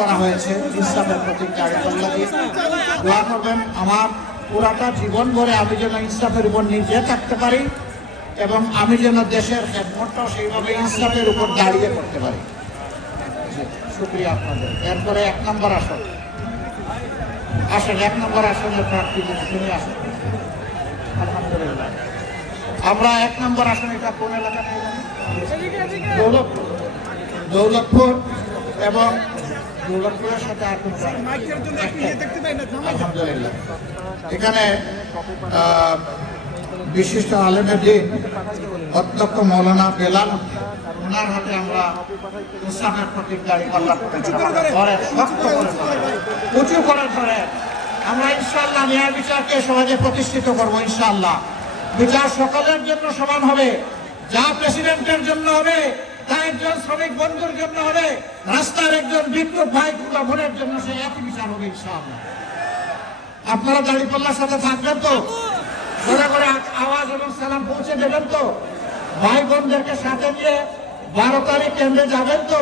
করা হয়েছে ইসলামের প্রতি দাঁড়িপাল্লা দিয়ে দোয়া করবেন আমার পুরাটা জীবন ভরে আমি যেন ইসলামের উপর নিজে থাকতে পারি এবং আমি যেন দেশের খেদমতটাও সেইভাবে ইসলামের উপর দাঁড়িয়ে করতে পারি। শুক্রিয়া আপনাদের। এরপরে 1 নম্বর আসন আসেন, 1 নম্বর আসনের প্রার্থী শুনে আসেন। আলহামদুলিল্লাহ, আমরা 1 নম্বর আসন, এটা কোন এলাকা থেকে জানি? দৌলতপুর এবং দৌলতপুরের সাথে আলহামদুলিল্লাহ এখানে বিশিষ্ট আলেমের দিন অধ্যক্ষ মৌলানা বেলাল, ওনার হাতে আমরা ইসলামের প্রতীক দাঁড়িপাল্লা উঁচু করে ধরে আমরা ইনশাআল্লাহ ন্যায় বিচারকে সমাজে প্রতিষ্ঠিত করবো। ইনশাআল্লাহ বিচার সকলের জন্য সমান হবে, যা প্রেসিডেন্টের জন্য হবে তা একজন শ্রমিক বন্ধুর জন্য হবে, রাস্তার একজন বিক্ষোভ ভাই কিংবা বোনের জন্য সে একই বিচার হবে ইনশাআল্লাহ। আপনারা দাঁড়িপাল্লার সাথে থাকবেন তো? ঘরে ঘরে আওয়াজ এবং সালাম পৌঁছে দেবেন তো? ভাই বোনদেরকে সাথে নিয়ে 12 তারিখ কেন্দ্রে যাবেন তো?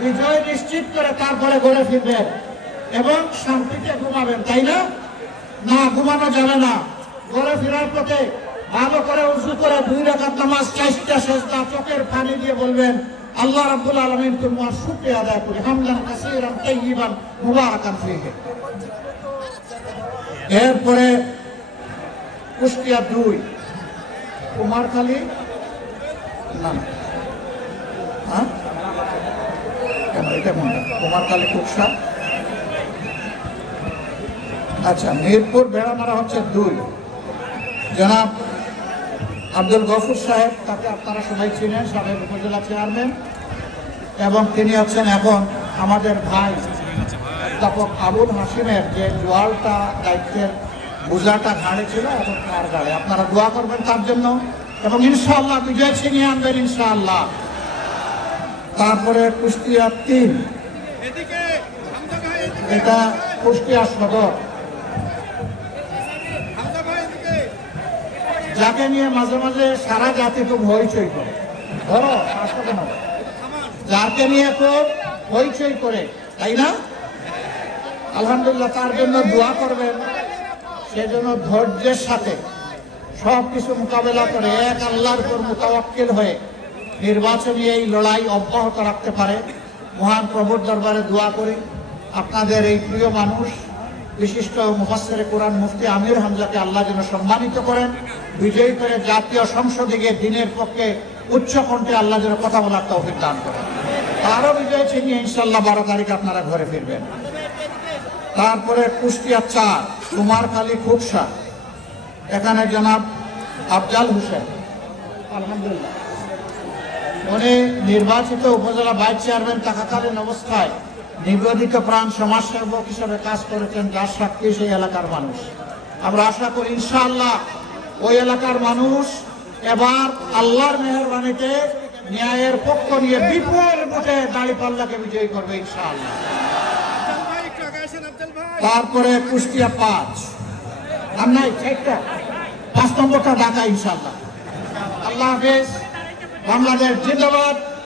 বিজয় নিশ্চিত করে তারপরে ঘরে ফিরবেন এবং শান্তিতে ঘুমাবেন, তাই না? না, ঘুমানো যাবে না। ঘরে ফেরার পথে ভালো করে উযু করে 2 রাকাত নামাজ, 4টা সেজদা, চোখের পানি দিয়ে বলবেন আল্লাহ রাব্বুল আলামিন তোমার শুকরিয়া আদায় করি, হামদান কাসীরান তাইয়িবান মুবারাকান ফীহি। এরপরে কুষ্টিয়া 2, কুমারখালী না হ্যাঁ কেন এটা কোনটা? কুমারখালী কুকসা, আচ্ছা। মিরপুর বেড়ামারা হচ্ছে 2, জনাব আব্দুল গফুর সাহেব, তাকে আপনারা সবাই চিনেন, সাবেক উপজেলা চেয়ারম্যান, এবং তিনি হচ্ছেন এখন আমাদের ভাই অধ্যাপক আবুল হাসিমের যে জোয়ালটা দায়িত্বের বোঝাটা ঘাড়ে ছিল এখন তার ঘাড়ে। আপনারা দোয়া করবেন তার জন্য এবং ইনশাআল্লাহ বিজয় ছিনিয়ে আনবেন ইনশাআল্লাহ। তারপরে কুষ্টিয়া 3, এটা কুষ্টিয়া সদর, যাকে নিয়ে মাঝে মাঝে সারা জাতি খুব হইচই করে, ধরো যাকে নিয়ে খুব হইচই করে, তাই না? আলহামদুলিল্লাহ, তার জন্য দোয়া করবেন, সেজন্য ধৈর্যের সাথে সবকিছু মোকাবেলা করে এক আল্লাহর উপর মুতাওয়াক্কিল হয়ে নির্বাচনী এই লড়াই অব্যাহত রাখতে পারে। মহান প্রভুর দরবারে দোয়া করি আপনাদের এই প্রিয় মানুষ বিশিষ্ট মুফাসসিরে কোরআন মুফতি আমির হামজাকে আল্লাহ যেন সম্মানিত করেন, বিজয়ী করে জাতীয় সংসদে গিয়ে দিনের পক্ষে উচ্চ কণ্ঠে আল্লাহ যেন কথা বলার তৌফিক দান করেন। তারও বিজয় ছিনিয়ে ইনশাআল্লাহ 12 তারিখ আপনারা ঘরে ফিরবেন। তারপরে কুষ্টিয়া 4, কুমারখালী খুকসা, এখানে জনাব আফজাল হোসেন, আলহামদুলিল্লাহ উনি নির্বাচিত উপজেলা ভাইস চেয়ারম্যান থাকাকালীন অবস্থায় নিবেদিত প্রাণ সমাজসেবক হিসেবে কাজ করেছেন, যার সাক্ষী সেই এলাকার মানুষ। আমরা আশা করি ইনশাআল্লাহ ওই এলাকার মানুষ এবার আল্লাহর মেহেরবানিতে ন্যায়ের পক্ষ নিয়ে বিপুল ভোটে দাঁড়িপাল্লাকে বিজয়ী করবে ইনশাআল্লাহ। তারপরে কুষ্টিয়া 5, আর নাই 5 নম্বরটা ঢাকা ইনশাআল্লাহ। আল্লাহ হাফেজ, বাংলাদেশ জিন্দাবাদ।